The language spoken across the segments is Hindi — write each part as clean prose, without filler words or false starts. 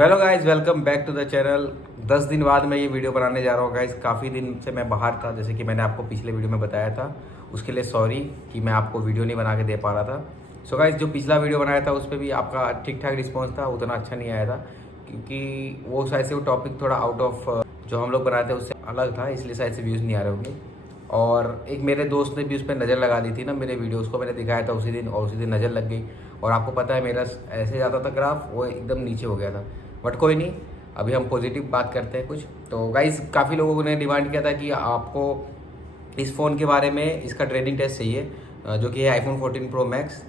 Hello guys, welcome back to the channel. 10 दिन बाद मैं ये वीडियो बनाने जा रहा हूँ गाइस। काफ़ी दिन से मैं बाहर था, जैसे कि मैंने आपको पिछले वीडियो में बताया था। उसके लिए सॉरी कि मैं आपको वीडियो नहीं बना के दे पा रहा था। सो गाइस, जो पिछला वीडियो बनाया था उस पर भी आपका ठीक ठाक रिस्पॉन्स था, उतना अच्छा नहीं आया था क्योंकि वो शायद से वो टॉपिक थोड़ा आउट ऑफ जो हम लोग बनाए थे उससे अलग था, इसलिए शायद से व्यूज़ नहीं आ रहे होंगे। और एक मेरे दोस्त ने भी उस पर नज़र लगा दी थी ना, मेरे वीडियोस को मैंने दिखाया था उसी दिन और उसी दिन नज़र लग गई। और आपको पता है मेरा ऐसे जाता था ग्राफ, वो एकदम नीचे हो गया था। बट कोई नहीं, अभी हम पॉजिटिव बात करते हैं कुछ। तो गाइस, काफ़ी लोगों ने डिमांड किया था कि आपको इस फ़ोन के बारे में इसका ट्रेडिंग टेस्ट चाहिए, जो कि है आईफोन 14 प्रो मैक्स।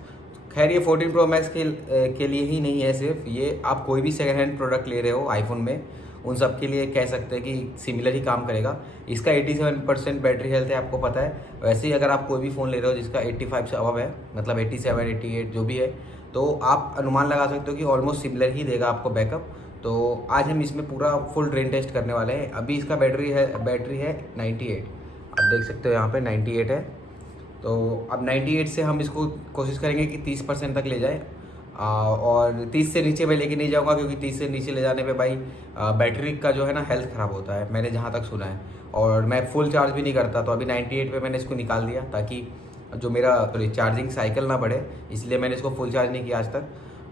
खैर, ये 14 प्रो मैक्स के लिए ही नहीं है, सिर्फ ये आप कोई भी सेकेंड हैंड प्रोडक्ट ले रहे हो आईफोन में, उन सब के लिए कह सकते हैं कि सिमिलर ही काम करेगा। इसका 87% बैटरी हेल्थ है, आपको पता है। वैसे ही अगर आप कोई भी फ़ोन ले रहे हो जिसका 85 से अबव है, मतलब 87 88 जो भी है, तो आप अनुमान लगा सकते हो कि ऑलमोस्ट सिमिलर ही देगा आपको बैकअप। तो आज हम इसमें पूरा फुल ड्रेन टेस्ट करने वाले हैं। अभी इसका बैटरी है 98, आप देख सकते हो यहाँ पे 98 है। तो अब 98 से हम इसको कोशिश करेंगे कि 30% तक ले जाए। और 30 से नीचे मैं लेके नहीं जाऊँगा, क्योंकि 30 से नीचे ले जाने पे भाई बैटरी का जो है ना हेल्थ ख़राब होता है, मैंने जहाँ तक सुना है। और मैं फुल चार्ज भी नहीं करता, तो अभी 98 पे मैंने इसको निकाल दिया ताकि जो मेरा चार्जिंग साइकिल ना बढ़े, इसलिए मैंने इसको फुल चार्ज नहीं किया आज तक।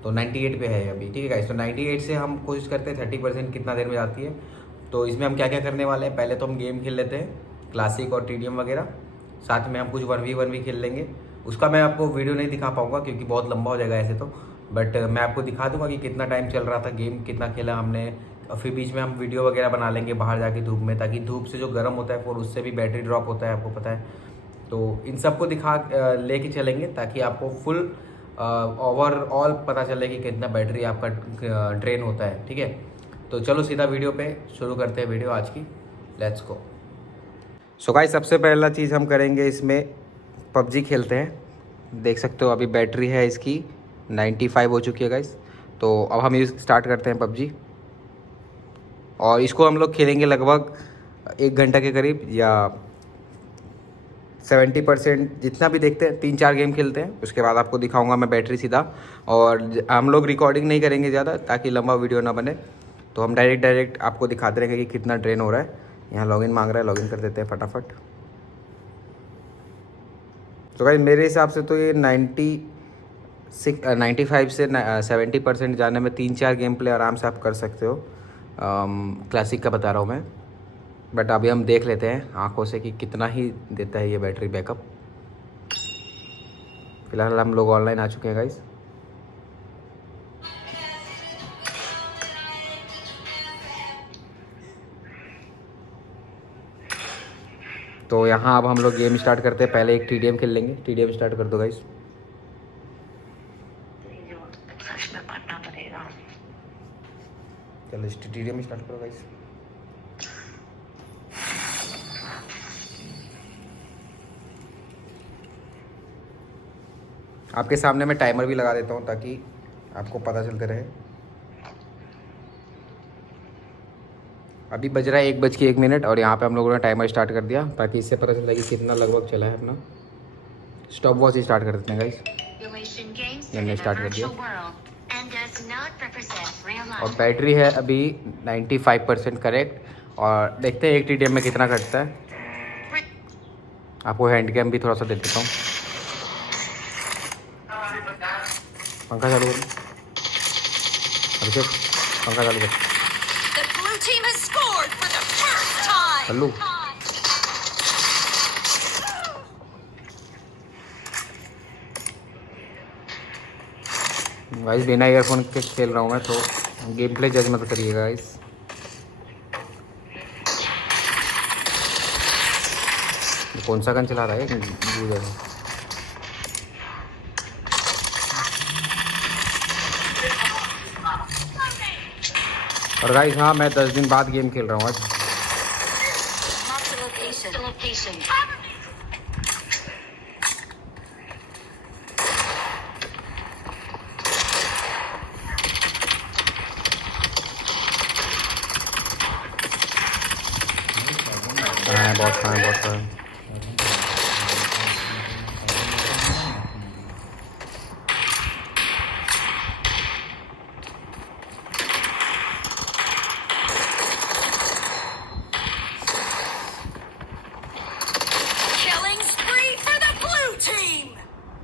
तो 98 पे है अभी, ठीक है गाइस। तो 98 से हम कोशिश करते हैं 30% कितना देर में जाती है। तो इसमें हम क्या क्या करने वाले हैं, पहले तो हम गेम खेल लेते हैं, क्लासिक और टीडीएम वगैरह। साथ में हम कुछ 1v1 भी खेल लेंगे। उसका मैं आपको वीडियो नहीं दिखा पाऊँगा क्योंकि बहुत लंबा हो जाएगा ऐसे तो। बट मैं आपको दिखा दूंगा कि कितना टाइम चल रहा था गेम, कितना खेला हमने। और फिर बीच में हम वीडियो वगैरह बना लेंगे बाहर जाके धूप में, ताकि धूप से जो गर्म होता है फ़ोन, उससे भी बैटरी ड्रॉप होता है, आपको पता है। तो इन सबको दिखा लेके चलेंगे ताकि आपको फुल ओवरऑल पता चले कि कितना बैटरी आपका ड्रेन होता है, ठीक है। तो चलो सीधा वीडियो पे शुरू करते हैं वीडियो आज की। Let's go. सो गाइस, सबसे पहला चीज़ हम करेंगे, इसमें पबजी खेलते हैं। देख सकते हो अभी बैटरी है इसकी 95 हो चुकी है गाइस। तो अब हम ये स्टार्ट करते हैं पबजी, और इसको हम लोग खेलेंगे लगभग 1 घंटा के करीब, या 70% जितना भी देखते हैं। 3-4 गेम खेलते हैं, उसके बाद आपको दिखाऊंगा मैं बैटरी सीधा। और हम लोग रिकॉर्डिंग नहीं करेंगे ज़्यादा, ताकि लंबा वीडियो ना बने। तो हम डायरेक्ट आपको दिखाते रहेंगे कि कितना ड्रेन हो रहा है। यहाँ लॉगिन मांग रहा है, लॉगिन कर देते हैं फटाफट। तो भाई मेरे हिसाब से तो ये 95 से 70% जाने में 3-4 गेम प्ले आराम से आप कर सकते हो। क्लासिक का बता रहा हूँ मैं। बट अभी हम देख लेते हैं आंखों से कि कितना ही देता है ये बैटरी बैकअप। फिलहाल हम लोग ऑनलाइन आ चुके हैं गाइस। तो यहाँ अब हम लोग गेम स्टार्ट करते हैं। पहले एक टीडीएम खेल लेंगे। टीडीएम स्टार्ट कर दो गाइस। चलो टीडीएम स्टार्ट करो गाइस। आपके सामने मैं टाइमर भी लगा देता हूँ ताकि आपको पता चलते रहे। अभी बज रहा है 1:01 और यहाँ पे हम लोगों ने टाइमर स्टार्ट कर दिया, ताकि इससे पता चलता है कि कितना लगभग चला है अपना। स्टॉप वॉच स्टार्ट कर देते हैं गाइस। हमने स्टार्ट कर दिया और बैटरी है अभी 95% करेक्ट। और देखते हैं एक टीडीएम में कितना घटता है। आपको हैंड कैम भी थोड़ा सा दे देता हूँ। पंखा चालू करो अभिषेक, पंखा चालू कर। चलू गाइस, बिना ईयरफोन के खेल रहा हूँ मैं, तो गेम प्ले जज मत करिएगा गाइस। कौन सा गन चला रहा है यूजर? और गाइस हाँ, मैं 10 दिन बाद गेम खेल रहा हूँ आज। बहुत खाएं।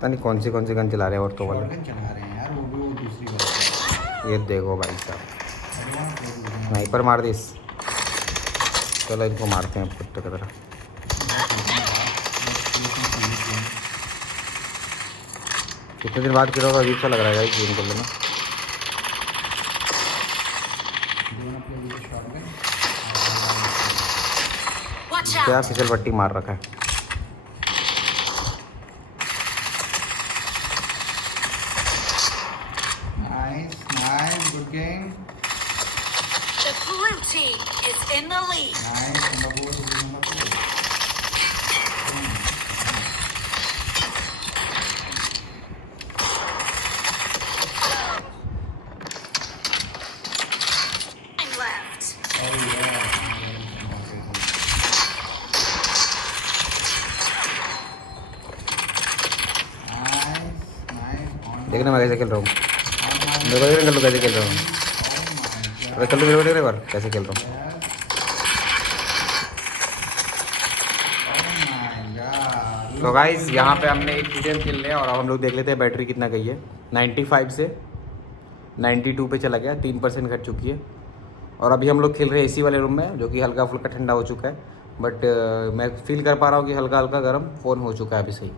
पता नहीं कौन सी गन चला रहे हैं औरतों वाले। शॉटगन चला रहे हैं यार, वो भी वो दूसरी बात। ये देखो भाई साहब, स्नाइपर मार दी। चलो इनको मारते हैं कुत्ते की तरह। कितने दिन बाद खेलो तो अजीब सा लग रहा है भाई गेम खेलने में। क्या फिसल पट्टी मार रखा है। Nice nice, good game. The blue team is in the lead. Nice, number 4। Time left. देखना मैं कैसे खेल रहा हूँ, मेरे को देख लो कैसे खेल रहा हूँ। अरे चल मेरे को देख रहे बार कैसे खेल रहा हूँ। तो गाइस यहाँ पे हमने एक गेम खेल लिया और अब हम लोग देख लेते हैं बैटरी कितना गई है। 95 से 92 पे चला गया, 3% घट चुकी है। और अभी हम लोग खेल रहे हैं एसी वाले रूम में, जो कि हल्का फुल्का ठंडा हो चुका है। बट मैं फील कर पा रहा हूँ कि हल्का हल्का गर्म फ़ोन हो चुका है अभी सही।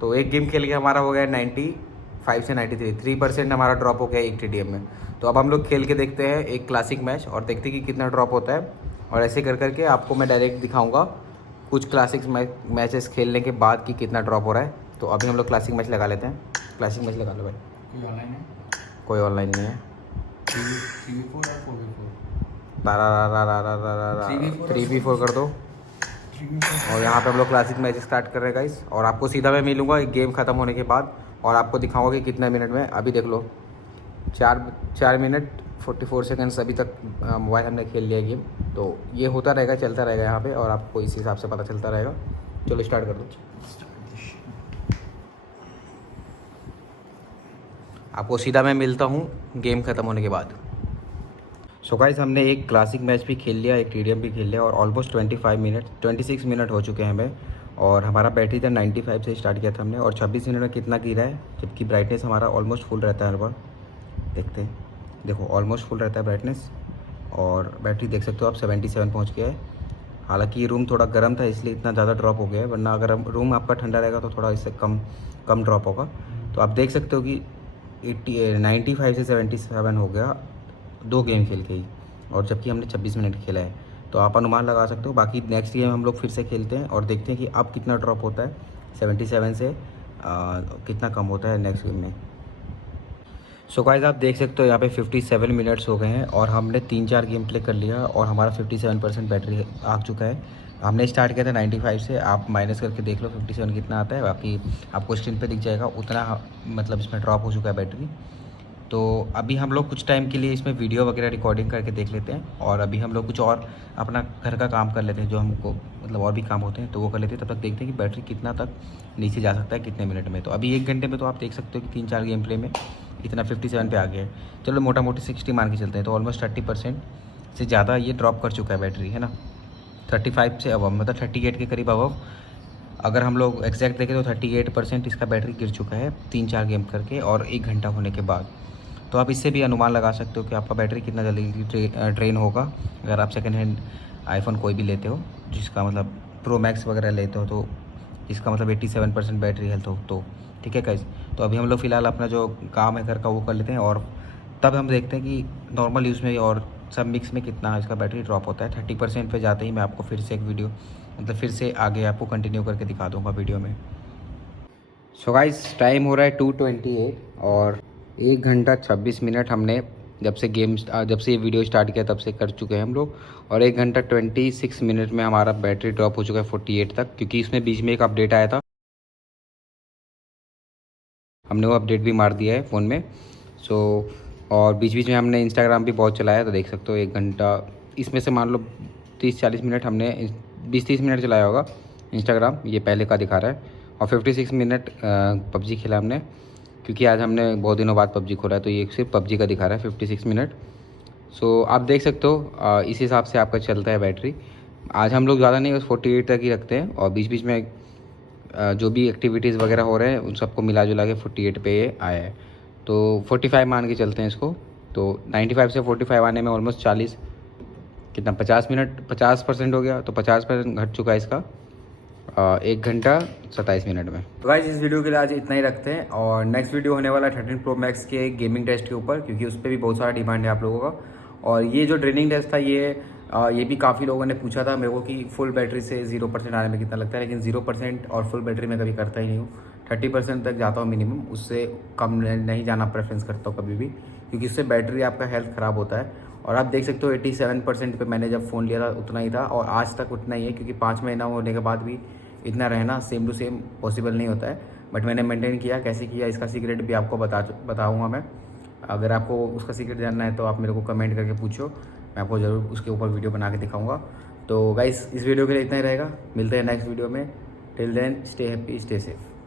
तो एक गेम खेल के हमारा हो गया 95 से 93, 3% हमारा ड्रॉप हो गया एक TDM में। तो अब हम लोग खेल के देखते हैं एक क्लासिक मैच और देखते हैं कि कितना ड्रॉप होता है। और ऐसे कर करके आपको मैं डायरेक्ट दिखाऊंगा कुछ क्लासिक मैचेस खेलने के बाद कि कितना ड्रॉप हो रहा है। तो अभी हम लोग क्लासिक मैच लगा लेते हैं। क्लासिक मैच लगा लो भाई। कोई ऑनलाइन है? कोई ऑनलाइन नहीं है। 3v4 और 4v4? 3v4 कर दो। 3v4। और यहाँ पे हम लोग क्लासिक मैच स्टार्ट कर रहे हैं गाइस। और आपको सीधा मैं मिलूंगा एक गेम ख़त्म होने के बाद और आपको दिखाऊंगा कि कितने मिनट में। अभी देख लो 4 मिनट 44 सेकंड्स अभी तक मोबाइल हमने खेल लिया गेम। तो ये होता रहेगा, चलता रहेगा यहाँ पे और आपको इस हिसाब से पता चलता रहेगा। चलो स्टार्ट कर दो। आपको सीधा मैं मिलता हूँ गेम ख़त्म होने के बाद। सो गाइस हमने एक क्लासिक मैच भी खेल लिया, एक TDM भी खेल लिया और ऑलमोस्ट 26 मिनट हो चुके हैं हमें। और हमारा बैटरी था 95 से स्टार्ट किया था हमने और 26 मिनट में कितना गिरा है, जबकि ब्राइटनेस हमारा ऑलमोस्ट फुल रहता है हर बार। देखते हैं, देखो ऑलमोस्ट फुल रहता है ब्राइटनेस। और बैटरी देख सकते हो आप 77 पहुँच गया है। हालांकि ये रूम थोड़ा गर्म था इसलिए इतना ज़्यादा ड्रॉप हो गया है, वरना अगर रूम आपका ठंडा रहेगा तो थोड़ा इससे कम ड्रॉप होगा। तो आप देख सकते हो कि 95 से 77 हो गया 2 गेम खेल के ही, और जबकि हमने 26 मिनट खेला है। तो आप अनुमान लगा सकते हो। बाकी नेक्स्ट गेम हम लोग फिर से खेलते हैं और देखते हैं कि अब कितना ड्रॉप होता है 77 से कितना कम होता है नेक्स्ट गेम में। सो गाइस आप देख सकते हो यहाँ पे 57 मिनट्स हो गए हैं और हमने 3-4 गेम प्ले कर लिया और हमारा 57% बैटरी आ चुका है। हमने स्टार्ट किया था 95 से, आप माइनस करके देख लो 57 कितना आता है। बाकी आपको स्क्रीन पे दिख जाएगा उतना, मतलब इसमें ड्रॉप हो चुका है बैटरी। तो अभी हम लोग कुछ टाइम के लिए इसमें वीडियो वगैरह रिकॉर्डिंग करके देख लेते हैं और अभी हम लोग कुछ और अपना घर का काम कर लेते हैं, जो हमको मतलब और भी काम होते हैं तो वो कर लेते हैं। तब तक देखते हैं कि बैटरी कितना तक नीचे जा सकता है कितने मिनट में। तो अभी 1 घंटे में तो आप देख सकते हो कि 3-4 गेम प्ले में इतना 57 पे आ गया है। चलो मोटा मोटी 60 मान के चलते हैं, तो ऑलमोस्ट 30% से ज़्यादा ये ड्रॉप कर चुका है बैटरी, है ना। 35 से अब मतलब 38 के करीब अब अगर हम लोग एग्जैक्ट देखें तो 38% इसका बैटरी गिर चुका है 3-4 गेम करके और 1 घंटा होने के बाद। तो आप इससे भी अनुमान लगा सकते हो कि आपका बैटरी कितना जल्दी ड्रेन होगा अगर आप सेकेंड हैंड आईफोन कोई भी लेते हो, जिसका मतलब प्रो मैक्स वगैरह लेते हो, तो इसका मतलब 87% बैटरी हेल्थ हो। तो ठीक है गाइस, तो अभी हम लोग फ़िलहाल अपना जो काम है घर का वो कर लेते हैं और तब हम देखते हैं कि नॉर्मल यूज़ में और सब मिक्स में कितना इसका बैटरी ड्रॉप होता है। 30% पे जाते ही मैं आपको फिर से एक वीडियो मतलब फिर से आगे आपको कंटिन्यू करके दिखा दूँगा वीडियो में। सो गाइस टाइम हो रहा है 2:28 और 1 घंटा 26 मिनट हमने जब से ये वीडियो स्टार्ट किया तब से कर चुके हैं हम लोग। और 1 घंटा 26 मिनट में हमारा बैटरी ड्रॉप हो चुका है 48 तक, क्योंकि इसमें बीच में एक अपडेट आया था, हमने वो अपडेट भी मार दिया है फ़ोन में। और बीच बीच में हमने इंस्टाग्राम भी बहुत चलाया, तो देख सकते हो 1 घंटा इसमें से मान लो 30-40 मिनट हमने 20-30 मिनट चलाया होगा इंस्टाग्राम, ये पहले का दिखा रहा है। और 56 मिनट पबजी खेला हमने, क्योंकि आज हमने बहुत दिनों बाद पबजी खोला है, तो ये सिर्फ पबजी का दिखा रहा है 56 मिनट। आप देख सकते हो इस हिसाब से आपका चलता है बैटरी। आज हम लोग ज़्यादा नहीं, बस 48 तक ही रखते हैं और बीच बीच में जो भी एक्टिविटीज़ वगैरह हो रहे हैं उन सबको मिला जुला के 48 पे ये आया है। तो 45 मान के चलते हैं इसको। तो 95 से 45 आने में ऑलमोस्ट 40 कितना 50 मिनट 50% हो गया। तो 50% घट चुका है इसका 1 घंटा 27 मिनट में। तो गाइस इस वीडियो के लिए आज इतना ही रखते हैं और नेक्स्ट वीडियो होने वाला है 13 Pro Max के गेमिंग टेस्ट के ऊपर, क्योंकि उस पर भी बहुत सारा डिमांड है आप लोगों का। और ये जो ड्रेनिंग टेस्ट था ये भी काफ़ी लोगों ने पूछा था मेरे को कि फुल बैटरी से 0% आने में कितना लगता है, लेकिन 0% और फुल बैटरी में कभी करता ही नहीं हूँ। 30% तक जाता हूँ मिनिमम, उससे कम नहीं जाना प्रेफरेंस करता हूँ कभी भी, क्योंकि उससे बैटरी आपका हेल्थ ख़राब होता है। और आप देख सकते हो 87% पे मैंने जब फ़ोन लिया था उतना ही था और आज तक उतना ही है, क्योंकि 5 महीना होने के बाद भी इतना रहना सेम टू सेम पॉसिबल नहीं होता है। बट मैंने मेंटेन किया, कैसे किया इसका सीक्रेट भी आपको बताऊँगा मैं। अगर आपको उसका सीक्रेट जानना है तो आप मेरे को कमेंट करके पूछो, मैं आपको ज़रूर उसके ऊपर वीडियो बना के दिखाऊंगा। तो गाइस इस वीडियो के लिए इतना ही रहेगा, मिलते हैं नेक्स्ट वीडियो में। Till then stay happy stay safe.